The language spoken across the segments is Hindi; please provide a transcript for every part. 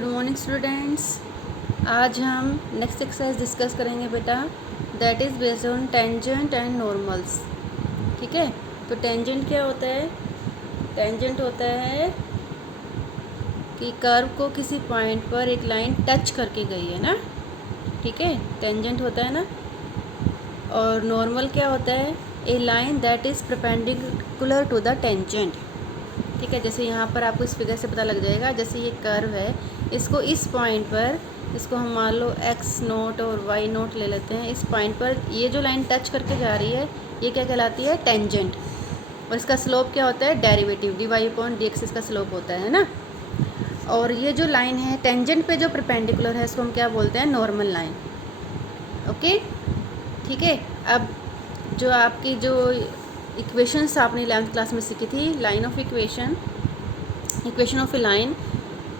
Good morning students. आज हम नेक्स्ट एक्सरसाइज डिस्कस करेंगे बेटा, that is based on tangent and normals. ठीक है, तो टेंजेंट क्या होता है? टेंजेंट होता है कि कर्व को किसी पॉइंट पर एक लाइन टच करके गई है ना। ठीक है, टेंजेंट होता है ना। और नॉर्मल क्या होता है? A line that is perpendicular to the tangent. ठीक है, जैसे यहाँ पर आपको इस फिगर से पता लग जाएगा। जैसे ये कर्व है, इसको इस पॉइंट पर, इसको हम मान लो x नोट और y नोट ले लेते हैं। इस पॉइंट पर ये जो लाइन टच करके जा रही है, ये क्या कहलाती है? टेंजेंट। और इसका स्लोप क्या होता है? डेरिवेटिव, dy/dx इसका स्लोप होता है ना। और ये जो लाइन है टेंजेंट पे जो परपेंडिकुलर है, इसको हम क्या बोलते हैं? Normal line. ओके, ठीक है। अब जो आपकी जो इक्वेशंस आपने 11th क्लास में सीखी थी, line of equation of A line,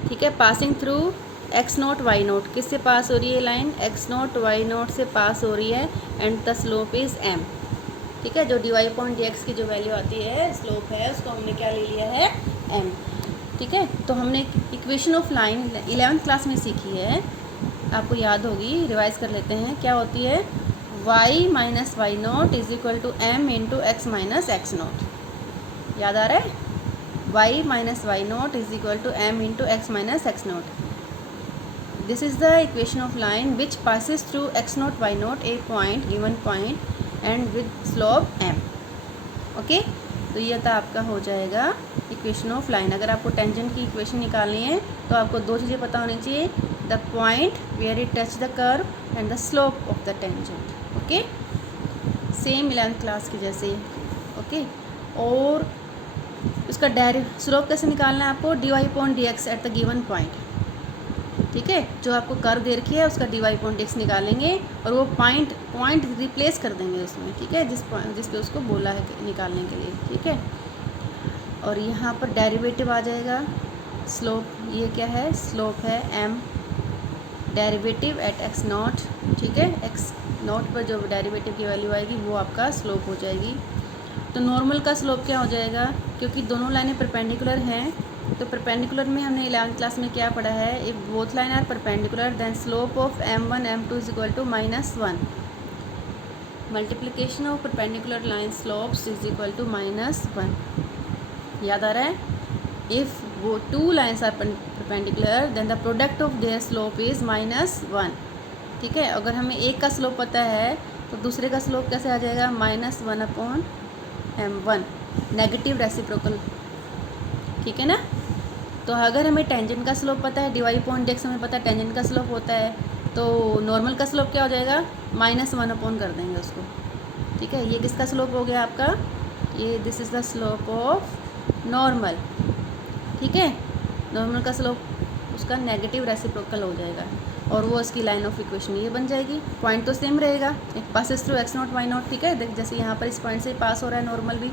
ठीक है, passing through x naught y note. किससे पास हो रही है line? x naught y note से पास हो रही है and the slope is m। ठीक है, जो dy/dx की जो वैल्यू आती है, स्लोप है, उसको हमने क्या ले लिया है? m। ठीक है, तो हमने equation of line 11th class में सीखी है, आपको याद होगी, रिवाइज कर लेते हैं। क्या होती है? y minus y naught is equal to m into x minus x naught. याद आ रहा है? y minus y naught is equal to m into x minus x naught. This is the equation of line which passes through x naught y naught a point, given point and with slope m। Okay, तो ये था आपका हो जाएगा इक्वेशन ऑफ लाइन। अगर आपको टेंजेंट की इक्वेशन निकालनी है तो आपको दो चीज़ें पता होनी चाहिए, the point where it touch the curve and the slope of the tangent. Okay, same 11th class की जैसे ही। ओके, और उसका स्लोप कैसे निकालना है आपको? dy/dx at the given point. ठीक है, जो आपको कर्व दे रखी है उसका dy/dx निकालेंगे और वो पॉइंट रिप्लेस कर देंगे उसमें। ठीक है, जिस पे उसको बोला है निकालने के लिए। ठीक है, और यहाँ पर डेरिवेटिव आ जाएगा स्लोप। ये क्या है? स्लोप है m, derivative eight x not. ठीक है, x नॉट पर जो डेरिवेटिव की वैल्यू आएगी वो आपका स्लोप हो जाएगी। तो नॉर्मल का स्लोप क्या हो जाएगा? क्योंकि दोनों लाइनें परपेंडिकुलर हैं, तो परपेंडिकुलर में हमने 11th क्लास में क्या पढ़ा है? If both line are perpendicular then slope of m1 m2 is equal to -1। Multiplication of perpendicular line slopes is equal to -1। याद आ रहा है? इफ़ वो two lines are perpendicular then the product of their slope is -1। ठीक है, अगर हमें एक का स्लोप पता है तो दूसरे का स्लोप कैसे आ जाएगा? -1/m1, negative reciprocal. ठीक है ना। तो अगर हमें टेंजेंट का स्लोप पता है, dy/dx हमें पता है टेंजेंट का स्लोप होता है, तो नॉर्मल का स्लोप क्या हो जाएगा? -1 कर देंगे उसको। ठीक है, ये किसका स्लोप हो गया आपका? ये this is the slope of normal. ठीक है, नॉर्मल का स्लोप उसका नेगेटिव रेसिप्रोकल हो जाएगा और वो उसकी लाइन ऑफ इक्वेशन ये बन जाएगी। पॉइंट तो सेम रहेगा, एक passes through x naught y note. ठीक है, देख जैसे यहाँ पर इस पॉइंट से पास हो रहा है, नॉर्मल भी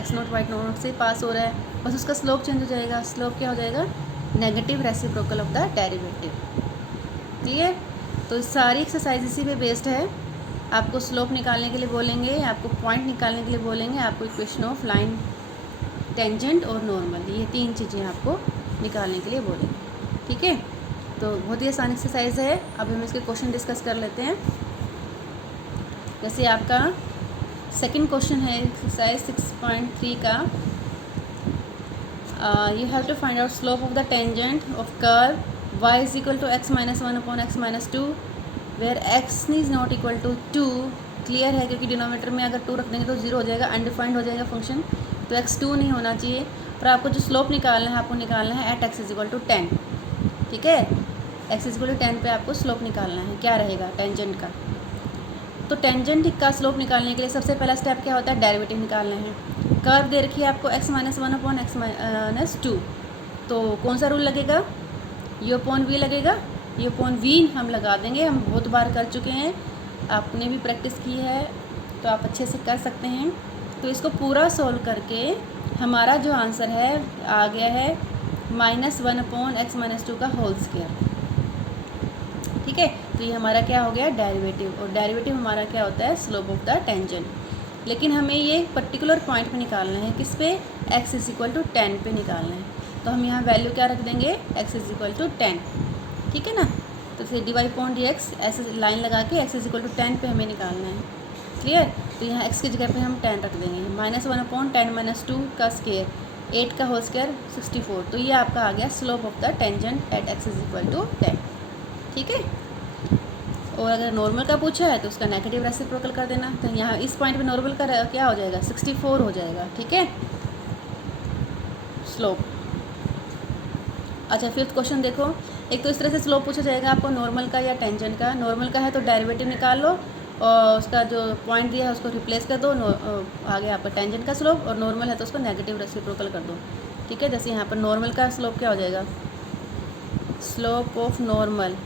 x नोट y नोट से पास हो रहा है, बस उसका स्लोप चेंज हो जाएगा। स्लोप क्या हो जाएगा? Negative reciprocal of the derivative. Clear? तो सारी एक्सरसाइज इसी पे बेस्ड है। आपको स्लोप निकालने के लिए बोलेंगे, आपको पॉइंट निकालने के लिए बोलेंगे, आपको इक्वेशन ऑफ लाइन, टेंजेंट और नॉर्मल, ये तीन चीज़ें आपको निकालने के लिए बोलेंगे। ठीक है, तो बहुत ही आसान एक्सरसाइज है। अब हम इसके क्वेश्चन डिस्कस कर लेते हैं। जैसे आपका सेकंड क्वेश्चन है एक्सरसाइज 6.3 का, you have to find out slope of the tangent of curve y is equal to x minus 1/x-2 where x is not equal to 2। Clear है? क्योंकि डिनोमीटर में अगर 2 रख देंगे तो 0 हो जाएगा, अनडिफाइंड हो जाएगा फंक्शन, तो x2 नहीं होना चाहिए। और आपको जो स्लोप निकालना है, आपको निकालना है at x is equal to 10। ठीक है, x इज इक्वल टू 10 पे आपको स्लोप निकालना है। क्या रहेगा? टेंजेंट का। तो टेंजेंट का स्लोप निकालने के लिए सबसे पहला स्टेप क्या होता है? डेरिवेटिव निकालना है। कर्व दे रखी है आपको x माइनस 1/x-2, तो कौन सा रूल लगेगा? u/v लगेगा। u/v हम लगा देंगे, हम बहुत बार कर चुके हैं, आपने भी प्रैक्टिस की है तो आप अच्छे से कर सकते हैं। तो इसको पूरा सॉल्व करके हमारा जो आंसर है आ गया है -1/x-2 का होल स्क्वायर। ठीक है, तो ये हमारा क्या हो गया? डेरिवेटिव। और डेरिवेटिव हमारा क्या होता है? Slope of the tangent. लेकिन हमें ये पर्टिकुलर पॉइंट पे निकालना है, किस पे? x इज इक्वल टू 10 पे निकालना है। तो हम यहाँ वैल्यू क्या रख देंगे, x इज इक्वल टू 10, ठीक है ना। तो फिर dy अपॉन dx ऐसे लाइन लगा के x इज इक्वल टू 10 पे हमें निकालना है, क्लियर। तो यहाँ x की जगह पे हम 10 रख देंगे, -1/10 - 2 का स्क्वायर, 8 का होल स्क्वायर 64। तो ये आपका आ गया slope of the tangent at x is equal to 10, ठीक है। और अगर नॉर्मल का पूछा है तो उसका नेगेटिव रेसिप्रोकल कर देना। तो यहाँ इस पॉइंट पे नॉर्मल का क्या हो जाएगा, 64 हो जाएगा, ठीक है, स्लोप। अच्छा, फिफ्थ क्वेश्चन देखो। एक तो इस तरह से स्लोप पूछा जाएगा आपको नॉर्मल का या टेंजेंट का। नॉर्मल का है तो डेरिवेटिव निकाल लो और उसका जो पॉइंट दिया है उसको रिप्लेस कर दो, आगे आपका टेंजेंट का स्लोप। और नॉर्मल है तो उसको नेगेटिव रेसिप्रोकल कर दो, ठीक है। जैसे यहाँ पर नॉर्मल का स्लोप क्या हो जाएगा, स्लोप ऑफ नॉर्मल,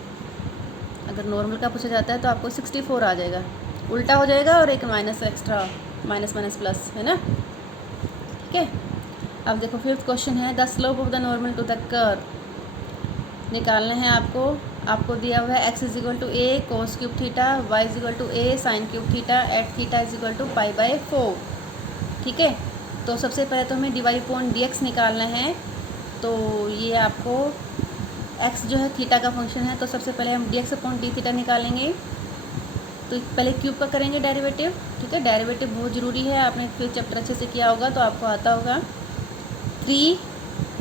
अगर नॉर्मल का पूछा जाता है तो आपको 64 आ जाएगा, उल्टा हो जाएगा और एक minus extra, minus minus plus, है ना, ठीक है। अब देखो फिफ्थ क्वेश्चन है, the slope of the normal to the curve निकालना है आपको दिया हुआ है x is equal to a cos cube theta, y is equal to a sine cube theta, at theta is equal to π/4, ठीक है। तो सबसे पहले तो हमें dy अपॉन dx निकालना है। तो ये आपको x जो है थीटा का फंक्शन है, तो सबसे पहले हम dx अपॉन d थीटा निकालेंगे। तो पहले क्यूब का करेंगे डेरिवेटिव, ठीक है। डेरिवेटिव बहुत ज़रूरी है, आपने फिर चैप्टर अच्छे से किया होगा तो आपको आता होगा। 3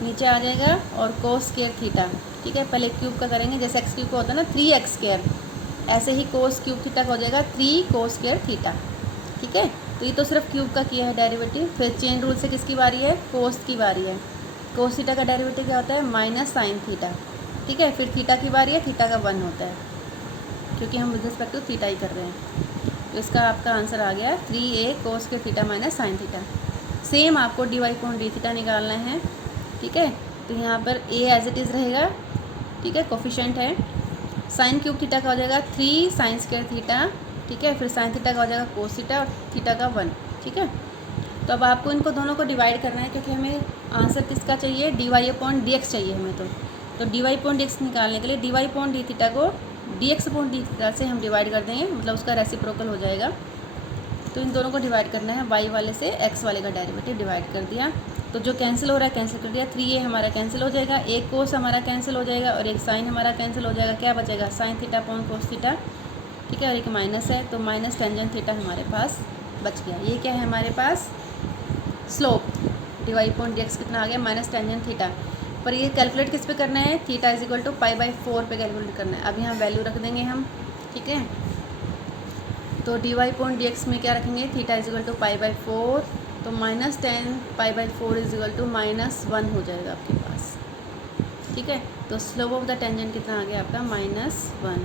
नीचे आ जाएगा और कोस स्क्वायर थीटा, ठीक है। पहले क्यूब का करेंगे, जैसे एक्स क्यूब का होता है ना 3x स्क्वायर, ऐसे ही कोस क्यूब थीटा का हो जाएगा 3 कोस स्क्वायर थीटा, ठीक है। तो ये तो सिर्फ क्यूब का किया है डेरिवेटिव। फिर चेन रूल से किसकी बारी है, कोस की बारी है। कोस थीटा का डेरिवेटिव क्या होता है, माइनस साइन थीटा, ठीक है। फिर थीटा की बारी है, थीटा का 1 होता है, क्योंकि हम विद रिस्पेक्ट टू थीटा ही कर रहे हैं। तो इसका आपका आंसर आ गया 3a कोस के theta minus sine theta. Same आपको dy अपॉन d थीटा निकालना है, ठीक है। तो यहाँ पर a एज इट इज़ रहेगा, ठीक है, कोफिशिएंट है। साइन क्यूब थीटा का हो जाएगा 3 साइन स्क्वायर थीटा, ठीक है। फिर साइन थीटा का हो जाएगा कोस थीटा और थीटा का 1, ठीक है। तो अब आपको इनको दोनों को डिवाइड करना है, क्योंकि हमें आंसर किसका चाहिए, dy अपॉन dx चाहिए हमें। तो dy अपॉन dx निकालने के लिए dy अपॉन d थीटा को dx अपॉन d थीटा से हम डिवाइड कर देंगे, मतलब उसका रेसिप्रोकल हो जाएगा। तो इन दोनों को डिवाइड करना है, y वाले से x वाले का डेरिवेटिव डिवाइड कर दिया। तो जो कैंसिल हो रहा है कैंसिल कर दिया, 3a हमारा कैंसिल हो जाएगा, एक कोस हमारा कैंसिल हो जाएगा और एक साइन हमारा कैंसिल हो जाएगा। क्या बचेगा, sine theta upon cos theta, ठीक है। और एक माइनस है, तो माइनस टेंजेंट थीटा हमारे पास बच गया। ये क्या है हमारे पास, स्लोप। dy अपॉन dx कितना आ गया, माइनस टेंजेंट थीटा। पर ये कैलकुलेट किस पे करना है, थीटा इज इक्वल टू π/4 पे कैलकुलेट करना है। अब यहाँ वैल्यू रख देंगे हम, ठीक है। तो dy अपॉन dx में क्या रखेंगे, थीटा इज इक्वल टू π/4, तो माइनस 10 π/4 इज इक्वल टू -1 हो जाएगा आपके पास, ठीक है। तो स्लोप ऑफ द टेंजेंट कितना आ गया आपका, -1।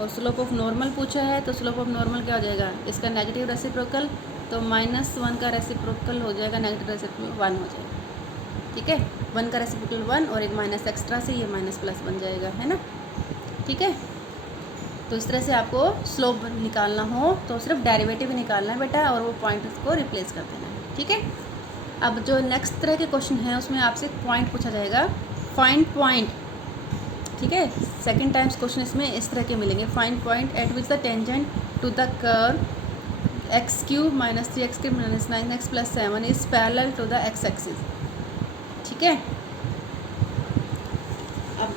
और स्लोप ऑफ नॉर्मल पूछा है, तो स्लोप ऑफ नॉर्मल क्या हो जाएगा, इसका नेगेटिव रेसिप्रोकल, तो -1 का रेसिप्रोकल हो जाएगा, नेगेटिव रेसिप्रोकल 1 हो जाएगा, ठीक है। 1 का रेसिप्रोकल 1 और एक माइनस एक्स्ट्रा से ये माइनस प्लस बन जाएगा, है ना, ठीक है। तो इस तरह से आपको स्लोप निकालना हो तो सिर्फ डेरिवेटिव ही निकालना है बेटा, और वो पॉइंट को रिप्लेस कर देना है, ठीक है। अब जो नेक्स्ट तरह के क्वेश्चन है उसमें आपसे पॉइंट पूछा जाएगा, फाइंड पॉइंट, ठीक है। सेकंड टाइम्स क्वेश्चन इसमें इस तरह के मिलेंगे, find point at which the tangent to the curve x³ - 3x³ - 9x + 7 is parallel to the x axis, ठीक है। अब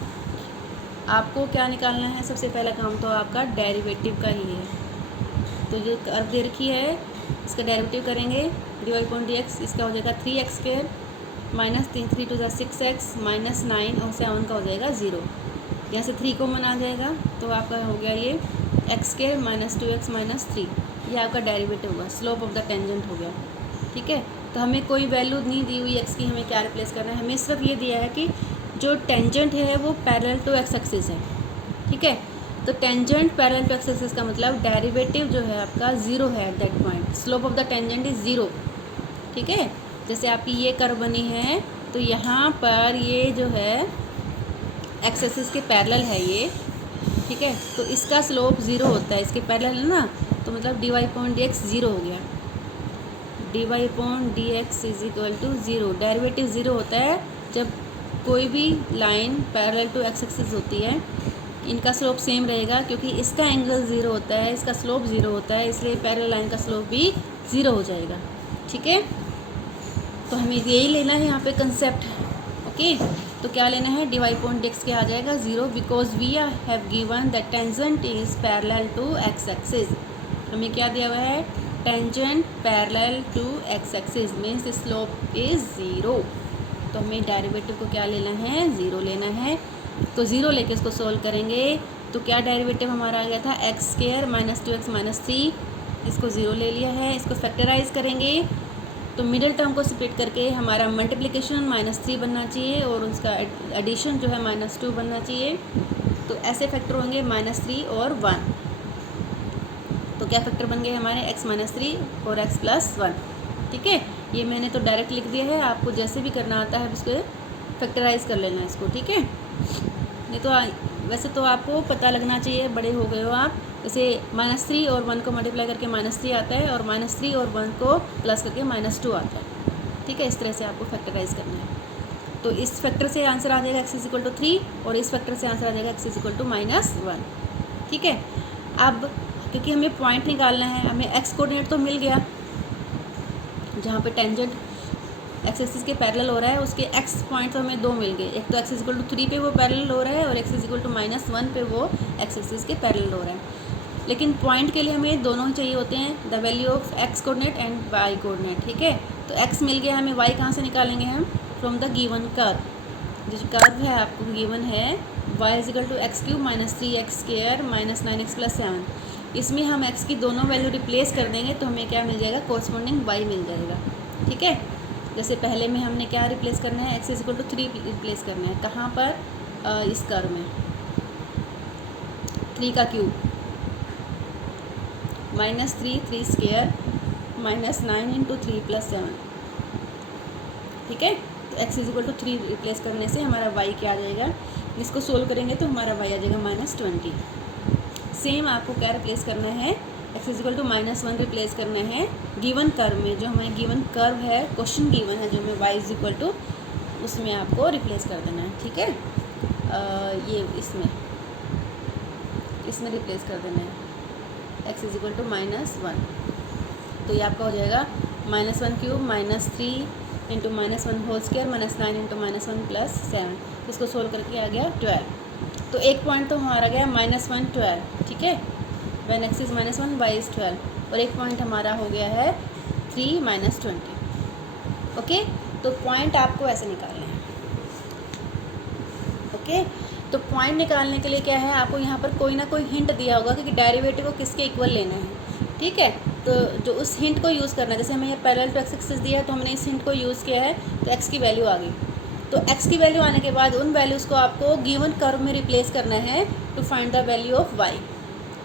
आपको क्या निकालना है, सबसे पहला काम तो आपका डेरिवेटिव का ही है। तो जो कर्व दे रखी है इसका डेरिवेटिव करेंगे, dy अपॉन dx, इसका हो जाएगा 3x² माइनस 3 2 6x माइनस 9 और 7 का हो जाएगा 0। यहाँ से 3 कॉमन आ जाएगा, तो आपका हो गया ये x² - 2x - 3, ये आपका डेरिवेटिव होगा, स्लोप ऑफ द टेंजेंट हो गया, ठीक है। तो हमें कोई वैल्यू नहीं दी हुई x की, हमें क्या रिप्लेस करना है, हमें सिर्फ ये दिया है कि जो टेंजेंट है वो पैरेलल टू x एक्सिस है, ठीक है। तो tangent parallel to x axis का मतलब डेरिवेटिव जो है आपका 0 है at that point, slope of the tangent is 0, ठीक है। जैसे आपकी ये कर्व बनी है, तो यहाँ पर ये जो है x एक्सिस के पैरेलल है ये, ठीक है। तो इसका स्लोप 0 होता है, इसके पैरेलल है ना, तो मतलब dy अपॉन dx 0 हो गया, dy upon dx is equal to 0। Derivative 0 होता है जब कोई भी line parallel to x axis होती है, इनका स्लोप सेम रहेगा, क्योंकि इसका एंगल 0 होता है, इसका स्लोप 0 होता है, इसलिए पैरेलल लाइन का स्लोप भी 0 हो जाएगा, ठीक है। तो हमें यही लेना है यहाँ पे कंसेप्ट, ओके। ओके, तो क्या लेना है, dy अपॉन dx क्या आ जाएगा 0, because we have given that tangent is parallel to x axis. हमें क्या दिया हुआ है, tangent parallel to x axis means slope is 0। तो हमें डेरिवेटिव को क्या लेना है, 0 लेना है। तो 0 लेके इसको सोल्व करेंगे तो क्या डेरिवेटिव हमारा आ गया था, x square minus 2x minus 3, इसको 0 ले लिया है। इसको फैक्टराइज करेंगे तो मिडिल टर्म को स्प्लिट करके हमारा मल्टीप्लिकेशन -3 बनना चाहिए और उसका एडिशन जो है -2 बनना चाहिए। तो ऐसे फैक्टर होंगे -3 और 1। तो क्या फैक्टर बन गए हमारे, x -3 और x + 1। ठीक है, ये मैंने तो डायरेक्ट लिख दिया है, आपको जैसे भी करना आता है उसको फैक्टराइज कर लेना इसको। ठीक है, नहीं तो वैसे तो आपको पता लगना चाहिए, बड़े हो गए हो आप। जैसे -3 और 1 को मल्टीप्लाई करके -3 आता है और -3 और 1 को प्लस करके -2 आता है। ठीक है, इस तरह से आपको फैक्टराइज करना है। तो इस फैक्टर से आंसर आ जाएगा x = 3 और इस फैक्टर से आंसर आ जाएगा x = -1। ठीक है, अब क्योंकि हमें पॉइंट निकालना है, हमें x कोऑर्डिनेट तो मिल गया जहाँ पे टेंजेंट एक्स एक्सिस के पैरेलल हो रहा है, उसके x पॉइंट तो हमें 2 मिल गए। एक तो x = 3 पे वो पैरेलल हो रहा है और x = -1 पे वो x एक्सिस के पैरेलल हो रहा है। लेकिन पॉइंट के लिए हमें दोनों ही चाहिए होते हैं, the value of x coordinate and y coordinate. ठीक है, तो x मिल गया, हमें y कहाँ से निकालेंगे हम, फ्रॉम द गिवन कर्व। जो कर्व है आपको गिवन है y = x³ - 3x² - 9x + 7, इसमें हम x की दोनों वैल्यू रिप्लेस कर देंगे तो हमें क्या मिल जाएगा, कोरस्पॉन्डिंग y मिल जाएगा। ठीक है, जैसे पहले में हमने क्या रिप्लेस करना है, x = 3 रिप्लेस करना है, कहाँ पर, इस कर्व में 3 का क्यूब -3 3² -9 × 3 + 7। ठीक है, तो x = 3 रिप्लेस करने से हमारा y क्या आ जाएगा, इसको सोल्व करेंगे तो हमारा y आ जाएगा -20। सेम आपको क्या रिप्लेस करना है, x = -1 रिप्लेस करना है गिवन कर्व में। जो हमारे गिवन कर्व है, क्वेश्चन गिवन है, जो हमें y = उसमें आपको रिप्लेस कर देना है। ठीक है, ये इसमें रिप्लेस कर देना है x = -1। तो ये आपका हो जाएगा -1³ - 3 × -1 होल स्क्वायर -9 × -1 + 7। इसको सोल्व करके आ गया 12। तो एक पॉइंट तो हमारा गया -1 12। ठीक है, when x is -1 y is 12, और एक पॉइंट हमारा हो गया है 3 - 20। ओके, तो पॉइंट आपको ऐसे निकालने हैं। ओके, तो पॉइंट निकालने के लिए क्या है, आपको यहाँ पर कोई ना कोई हिंट दिया होगा कि डेरिवेटिव को किसके इक्वल लेना है। ठीक है, तो जो उस हिंट को यूज़ करना है, जैसे हमें ये पैरेलल टू x एक्सिस दिया है तो हमने इस हिंट को यूज़ किया है तो x की वैल्यू आ गई। तो x की वैल्यू आने के बाद उन वैल्यूज़ को आपको गिवन कर्व में रिप्लेस करना है to find the value of y।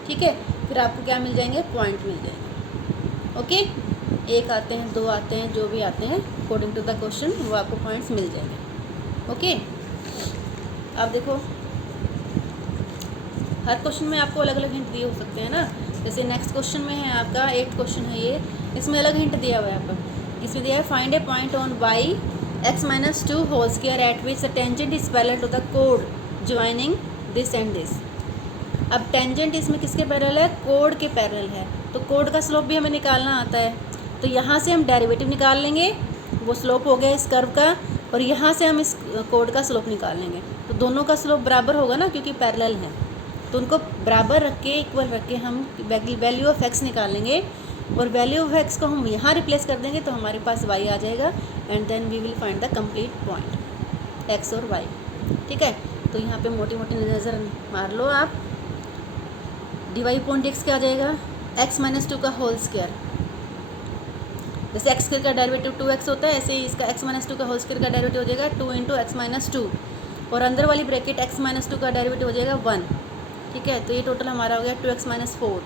ठीक है, फिर आपको क्या मिल जाएंगे, पॉइंट मिल जाएंगे। ओके, 1 आते हैं, 2 आते हैं, जो भी आते हैं अकॉर्डिंग टू द क्वेश्चन वो आपको पॉइंट्स मिल जाएंगे। ओके, अब देखो हर क्वेश्चन में आपको अलग अलग हिंट दिए हो सकते हैं ना। जैसे नेक्स्ट क्वेश्चन में है आपका 8th क्वेश्चन है ये, इसमें अलग हिंट दिया हुआ है आपका। इसमें दिया है find a point on y x - 2 whole square at which the tangent is parallel to the कोड ज्वाइनिंग दिस एंड दिस। अब टेंजेंट इसमें किसके पैरेलल है, कोड के पैरेलल है, तो कोड का स्लोप भी हमें निकालना आता है। तो यहाँ से हम डेरिवेटिव निकाल लेंगे, वो स्लोप हो गया इस कर्व का, और यहाँ से हम इस कोड का स्लोप निकाल लेंगे। तो दोनों का स्लोप बराबर होगा ना, क्योंकि पैरेलल है, तो उनको बराबर रख के, इक्वल रख के हम वैल्यू ऑफ x निकाल लेंगे, और वैल्यू ऑफ x को हम यहाँ रिप्लेस कर देंगे तो हमारे पास y आ जाएगा, and then we will find the complete point x और y। ठीक है, तो यहाँ पे मोटी मोटी नज़र मार लो आप। dy अपॉन dx क्या आ जाएगा, x - 2 का होल स्क्वायर। जैसे x² का डेरिवेटिव 2x होता है, ऐसे ही इसका x - 2 का होल स्क्वायर का डेरिवेटिव हो जाएगा 2 × x - 2, और अंदर वाली ब्रैकेट x - 2 का डेरिवेटिव हो जाएगा 1। ठीक है, तो ये टोटल हमारा हो गया 2x - 4।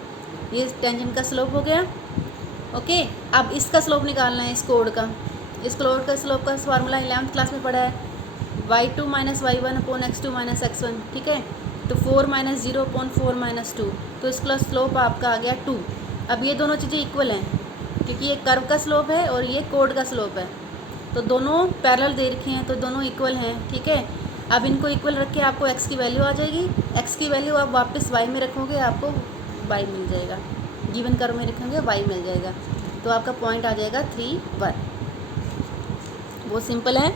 ये टेंजेंट का स्लोप हो गया। ओके, अब इसका स्लोप निकालना है, इस कोड का। इस कोड का स्लोप का फार्मूला 11th क्लास में पढ़ा है, y2 - y1 upon x2 - x1। ठीक है, तो 4 - 0 अपॉन 4 - 2, तो इसका स्लोप आपका आ गया 2। अब ये दोनों चीज़ें इक्वल हैं क्योंकि ये कर्व का स्लोप है और ये कोड का स्लोप है, तो दोनों पैरेलल दे रखे हैं, तो दोनों इक्वल हैं। ठीक है, अब इनको इक्वल रख के आपको x की वैल्यू आ जाएगी। x की वैल्यू आप वापस y में रखोगे, आपको y मिल जाएगा, गिवन कर्व में रखेंगे y मिल जाएगा, तो आपका पॉइंट आ जाएगा 3 1। बहुत सिंपल है,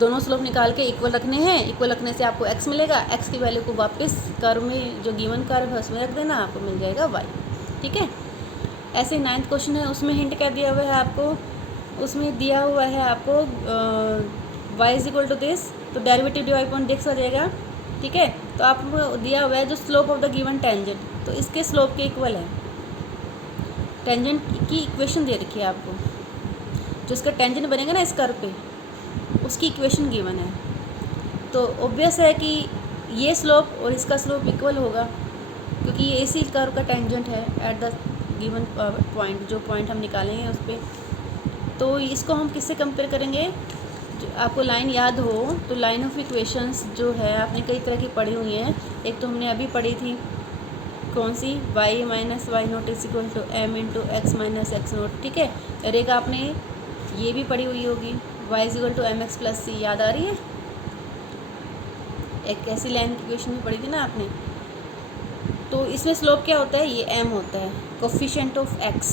दोनों स्लोप निकाल के इक्वल रखने हैं, इक्वल रखने से आपको x मिलेगा, x की वैल्यू को वापस कर्व में जो गिवन कर्व है उसमें रख देना, आपको मिल जाएगा y। ठीक है, ऐसे 9th क्वेश्चन है, उसमें हिंट क्या दिया हुआ है आपको, उसमें दिया हुआ है आपको y is equal to this, तो डेरिवेटिव dy अपॉन dx आ जाएगा। ठीक है, तो आपको दिया हुआ है जो slope of the given tangent, तो इसके स्लोप के इक्वल है। टेंजेंट की इक्वेशन दे रखी है आपको, जो इसका टेंजेंट बनेगा ना इस कर्व पे, उसकी इक्वेशन गिवन है। तो ऑब्वियस है कि ये स्लोप और इसका स्लोप इक्वल होगा, क्योंकि ये इसी कर्व का टेंजेंट है एट द गिवन पॉइंट, जो पॉइंट हम निकालेंगे उस पर। तो इसको हम किससे कंपेयर करेंगे, जो आपको लाइन याद हो तो लाइन ऑफ इक्वेशंस जो है आपने कई तरह की पढ़ी हुई हैं। एक तो हमने अभी पढ़ी थी, कौन सी, y minus y naught is equal to m into x minus x naught. ठीक है, और एक आपने ये भी पढ़ी हुई होगी, y is equal to m x plus c, याद आ रही है, एक ऐसी लाइन की इक्वेशन भी पढ़ी थी ना आपने। तो इसमें स्लोप क्या होता है, ये m होता है, कोफिशिएंट ऑफ x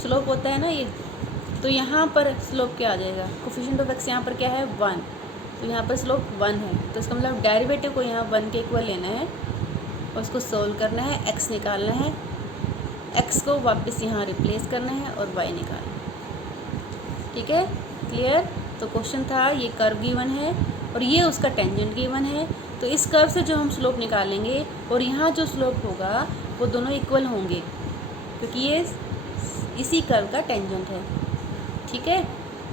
स्लोप होता है ना ये। तो यहाँ पर स्लोप क्या आ जाएगा, कोफिशिएंट ऑफ x यहाँ पर क्या है 1, तो यहाँ पर स्लोप 1 है, तो इसका मतलब डेरिवेटिव को यहाँ 1 के इक्वल लेना है और उसको सोल्व करना है, x निकालना है, x को वापस यहाँ रिप्लेस करना है और y निकालना है। ठीक है, क्लियर। तो क्वेश्चन था, ये कर्व गिवन है और ये उसका टेंजेंट गिवन है, तो इस कर्व से जो हम स्लोप निकालेंगे और यहाँ जो स्लोप होगा वो दोनों इक्वल होंगे, क्योंकि ये इसी कर्व का टेंजेंट है। ठीक है,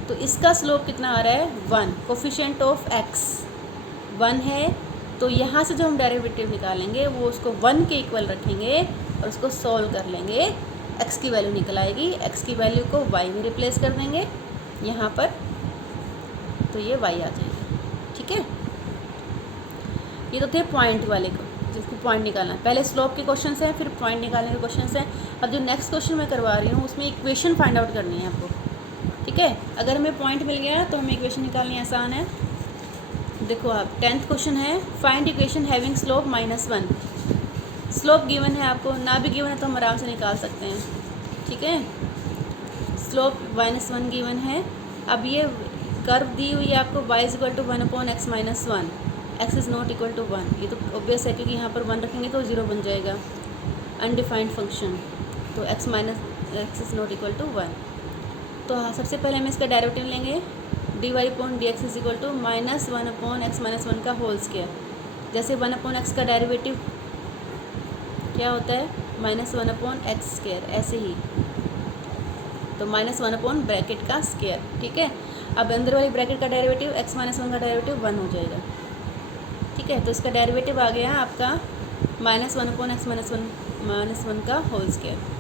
तो इसका स्लोप कितना आ रहा है 1, कोफिशिएंट ऑफ x 1 है, तो यहाँ से जो हम डेरिवेटिव निकालेंगे वो उसको 1 के इक्वल रखेंगे और उसको सॉल्व कर लेंगे, x की वैल्यू निकल आएगी, x की वैल्यू को y में रिप्लेस कर देंगे यहाँ पर, तो ये y आ जाएगी। ठीक है, ये तो थे पॉइंट वाले को, जिसको पॉइंट निकालना है। पहले स्लोप के क्वेश्चन हैं, फिर पॉइंट निकालने के क्वेश्चन हैं। अब जो नेक्स्ट क्वेश्चन मैं करवा रही हूँ उसमें इक्वेशन फाइंड आउट करनी है आपको। ठीक है, अगर हमें पॉइंट मिल गया तो हमें इक्वेशन निकालनी आसान है। देखो आप 10th क्वेश्चन है, find equation having slope -1। Slope given है आपको, ना भी गिवन है तो हम आराम से निकाल सकते हैं। ठीक है, स्लोप -1 गिवन है। अब ये कर्व दी हुई है आपको, y is equal to 1/x minus 1, x is not equal to 1। ये तो ऑब्वियस है, क्योंकि यहाँ पर 1 रखेंगे तो 0 बन जाएगा, अनडिफाइंड फंक्शन, तो x is not equal to 1। तो हाँ, सबसे पहले हम इसका डेरिवेटिव लेंगे, dy upon d x is equal to -1/x minus 1 का होल स्क्वायर। जैसे 1/x का डेरिवेटिव क्या होता है, -1/x स्क्वायर, ऐसे ही तो -1 ब्रैकेट का स्क्वायर। ठीक है, अब अंदर वाली ब्रैकेट का डेरिवेटिव x माइनस 1 का डेरिवेटिव 1 हो जाएगा। ठीक है, तो इसका डेरिवेटिव आ गया आपका -1/x माइनस 1 का होल स्क्वायर।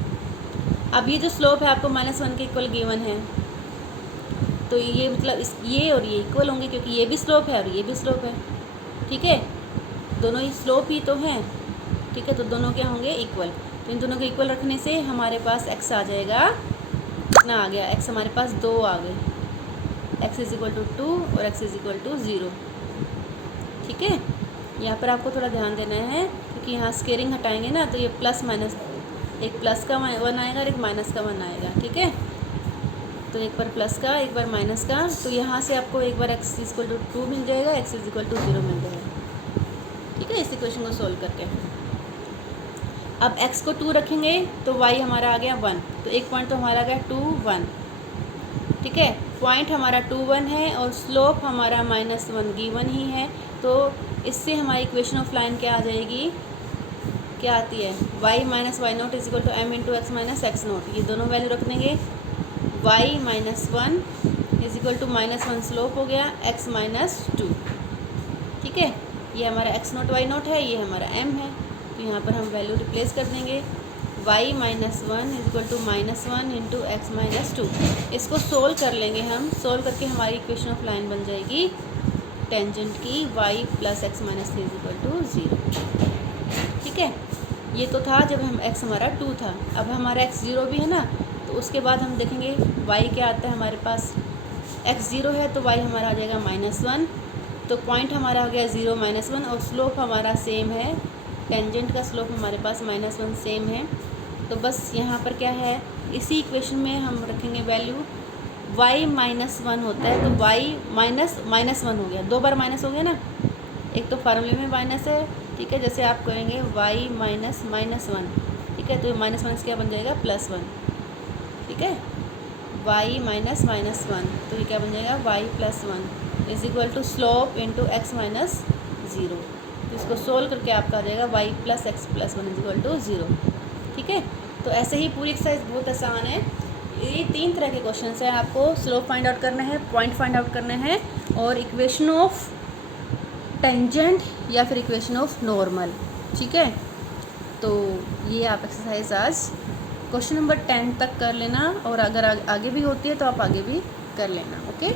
अब ये जो स्लोप है आपको -1 के इक्वल गिवन है, तो ये मतलब ये और ये इक्वल होंगे, क्योंकि ये भी स्लोप है और ये भी स्लोप है। ठीक है, दोनों ही स्लोप ही तो हैं। ठीक है, तो दोनों क्या होंगे, इक्वल। तो इन दोनों को इक्वल रखने से हमारे पास x आ जाएगा, कितना आ गया, x हमारे पास 2 आ गए, x इज इक्वल टू 2 और x इज इक्वल टू 0। ठीक है, यहाँ पर आपको थोड़ा ध्यान देना है, क्योंकि यहाँ स्केयरिंग हटाएंगे ना, तो ये प्लस माइनस, एक प्लस का 1 आएगा और एक माइनस का 1 आएगा। ठीक है, तो एक बार प्लस का, एक बार माइनस का, तो यहाँ से आपको एक बार x इज इक्वल टू 2 मिल जाएगा, x इज इक्वल टू 0 मिल जाएगा। ठीक है, इस इक्वेशन को सोल्व करके अब x को 2 रखेंगे तो y हमारा आ गया 1, तो एक पॉइंट तो हमारा आ गया 2 1। ठीक है, पॉइंट हमारा 2 1 है और स्लोप हमारा -1 गिवन ही है, तो इससे हमारी इक्वेशन ऑफ लाइन क्या आ जाएगी, क्या आती है, y minus y naught is equal to m into x minus x naught. ये दोनों वैल्यू रख देंगे, y minus 1 is equal to -1 slope हो गया, x माइनस 2। ठीक है, ये हमारा x नोट y नोट है, ये हमारा m है, तो यहाँ पर हम वैल्यू रिप्लेस कर देंगे, y minus 1 is equal to -1 into x minus 2। इसको सोल्व कर लेंगे हम, सोल्व करके हमारी इक्वेशन ऑफ लाइन बन जाएगी टेंजेंट की y plus x minus 3 is equal to 0। ठीक है, ये तो था जब हम x हमारा 2 था, अब हमारा x 0 भी है ना, तो उसके बाद हम देखेंगे y क्या आता है हमारे पास, x 0 है तो y हमारा आ जाएगा -1, तो पॉइंट हमारा हो गया 0 -1 और स्लोप हमारा सेम है, टेंजेंट का स्लोप हमारे पास -1 सेम है। तो बस यहाँ पर क्या है, इसी इक्वेशन में हम रखेंगे वैल्यू y माइनस वन होता है, तो y माइनस माइनस वन हो गया, 2 बार माइनस हो गया ना, एक तो फार्मूले में माइनस है, ठीक है। जैसे आप कहेंगे y माइनस माइनस वन, ठीक है, तो माइनस माइनस क्या बन जाएगा, प्लस वन, ठीक है। y माइनस माइनस वन, तो ये क्या बन जाएगा, y plus one is equal to slope into x minus zero. तो इसको सोल्व करके आपका आ जाएगा y plus x plus one is equal to zero, ठीक है। तो ऐसे ही पूरी एक्सरसाइज बहुत आसान है। ये 3 तरह के क्वेश्चन हैं, आपको स्लोप फाइंड आउट करना है, पॉइंट फाइंड आउट करना है, और इक्वेशन ऑफ टेंजेंट या फिर इक्वेशन ऑफ नॉर्मल, ठीक है। तो ये आप एक्सरसाइज आज क्वेश्चन नंबर 10 तक कर लेना, और अगर आगे भी होती है तो आप आगे भी कर लेना, ओके।